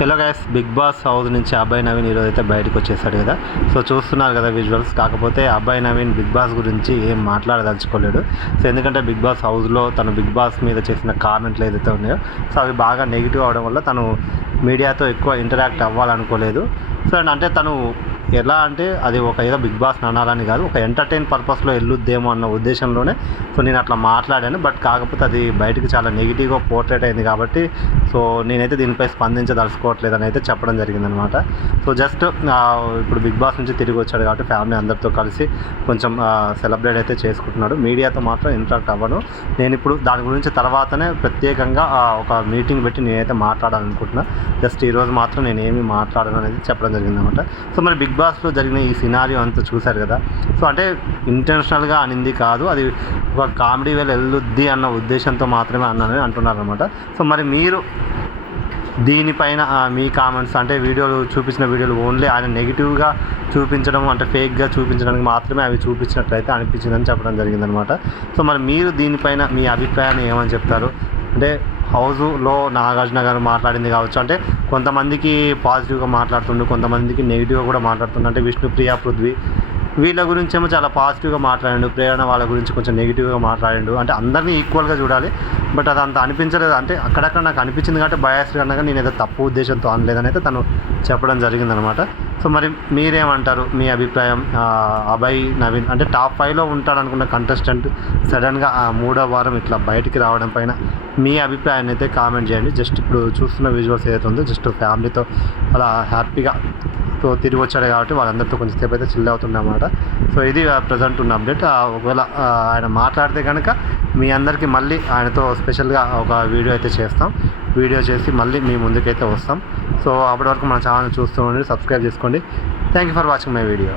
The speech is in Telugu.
Hello guys, Bigg Boss house నుంచి అబ్బాయి నవీన్ ఈరోజు అయితే బయటకు వచ్చేసాడు కదా. సో చూస్తున్నారు కదా విజువల్స్. కాకపోతే అబ్బాయి నవీన్ బిగ్ బాస్ గురించి ఏం మాట్లాడదలుచుకోలేడు. సో ఎందుకంటే బిగ్ బాస్ హౌస్లో తను బిగ్ బాస్ మీద చేసిన కామెంట్లు ఏదైతే ఉన్నాయో సో అవి బాగా నెగిటివ్ అవడం వల్ల తను మీడియాతో ఎక్కువ ఇంటరాక్ట్ అవ్వాలనుకోలేదు. సో అంటే తను ఎలా అంటే అది ఒక ఏదో బిగ్ బాస్ అనాలని కాదు, ఒక ఎంటర్టైన్ పర్పస్లో వెళ్ళొద్దేమో అన్న ఉద్దేశంలోనే సో నేను అట్లా మాట్లాడాను. బట్ కాకపోతే అది బయటకు చాలా నెగిటివ్గా పోర్ట్రేట్ అయింది కాబట్టి సో నేనైతే దీనిపై స్పందించదలుచుకోవట్లేదని అయితే చెప్పడం జరిగిందనమాట. సో జస్ట్ ఇప్పుడు బిగ్ బాస్ నుంచి తిరిగి వచ్చాడు కాబట్టి ఫ్యామిలీ అందరితో కలిసి కొంచెం సెలబ్రేట్ అయితే చేసుకుంటున్నాడు. మీడియాతో మాత్రం ఇంటరాక్ట్ అవ్వను. నేను ఇప్పుడు దాని గురించి తర్వాతనే ప్రత్యేకంగా ఒక మీటింగ్ పెట్టి నేనైతే మాట్లాడాలనుకుంటున్నా. జస్ట్ ఈరోజు మాత్రం నేను ఏమీ మాట్లాడను అనేది చెప్పడం జరిగిందనమాట. సో మరి బిగ్ బాస్లో జరిగిన ఈ సినారియో అంతా చూశారు కదా. సో అంటే ఇంటెన్షనల్గా అనింది కాదు, అది ఒక కామెడీ వేళ వెళ్ళొద్ది అన్న ఉద్దేశంతో మాత్రమే అన్నానని అంటున్నారు అనమాట. సో మరి మీరు దీనిపైన మీ కామెంట్స్ అంటే చూపించిన వీడియోలు ఓన్లీ ఆయన నెగిటివ్గా చూపించడం అంటే ఫేక్గా చూపించడానికి మాత్రమే అవి చూపించినట్లయితే అనిపించిందని చెప్పడం జరిగిందనమాట. సో మరి మీరు దీనిపైన మీ అభిప్రాయాన్ని ఏమని చెప్తారు? అంటే హౌస్లో నాగార్జున గారు మాట్లాడింది కావచ్చు, అంటే కొంతమందికి పాజిటివ్గా మాట్లాడుతుండు, కొంతమందికి నెగిటివ్గా కూడా మాట్లాడుతుండు. అంటే విష్ణుప్రియ, పృథ్వీ వీళ్ళ గురించి ఏమో చాలా పాజిటివ్గా మాట్లాడండు, ప్రేరణ వాళ్ళ గురించి కొంచెం నెగిటివ్గా మాట్లాడండు. అంటే అందరినీ ఈక్వల్గా చూడాలి, బట్ అది అంత అనిపించలేదు. అంటే అక్కడక్కడ నాకు అనిపించింది కాబట్టి బయాస్గా అన్నాక నేను ఏదో తప్పు ఉద్దేశంతో అనలేదని అయితే తను చెప్పడం జరిగిందనమాట. సో మరి మీరేమంటారు? మీ అభిప్రాయం. అభయ్ నవీన్ అంటే టాప్ 5లో ఉంటాడు అనుకున్న కంటెస్టెంట్ సడన్గా ఆ 3వ వారం ఇట్లా బయటికి రావడం పైన మీ అభిప్రాయాన్ని అయితే కామెంట్ చేయండి. జస్ట్ ఇప్పుడు చూస్తున్న విజువల్స్ ఏదైతే ఉందో జస్ట్ ఫ్యామిలీతో అలా హ్యాపీగా సో తిరిగి వచ్చాడు కాబట్టి వాళ్ళందరితో కొంచెం సేపు అయితే చిల్ అవుతుందన్నమాట. సో ఇది ప్రజెంట్ ఉన్న అప్డేట్. ఒకవేళ ఆయన మాట్లాడితే కనుక మీ అందరికీ మళ్ళీ ఆయనతో స్పెషల్గా ఒక వీడియో అయితే చేస్తాం. వీడియో చేసి మళ్ళీ మీ ముందుకైతే వస్తాం. సో అప్పటి వరకు మన ఛానల్ చూస్తూ ఉండి సబ్స్క్రైబ్ చేసుకోండి. Thank you for watching my video.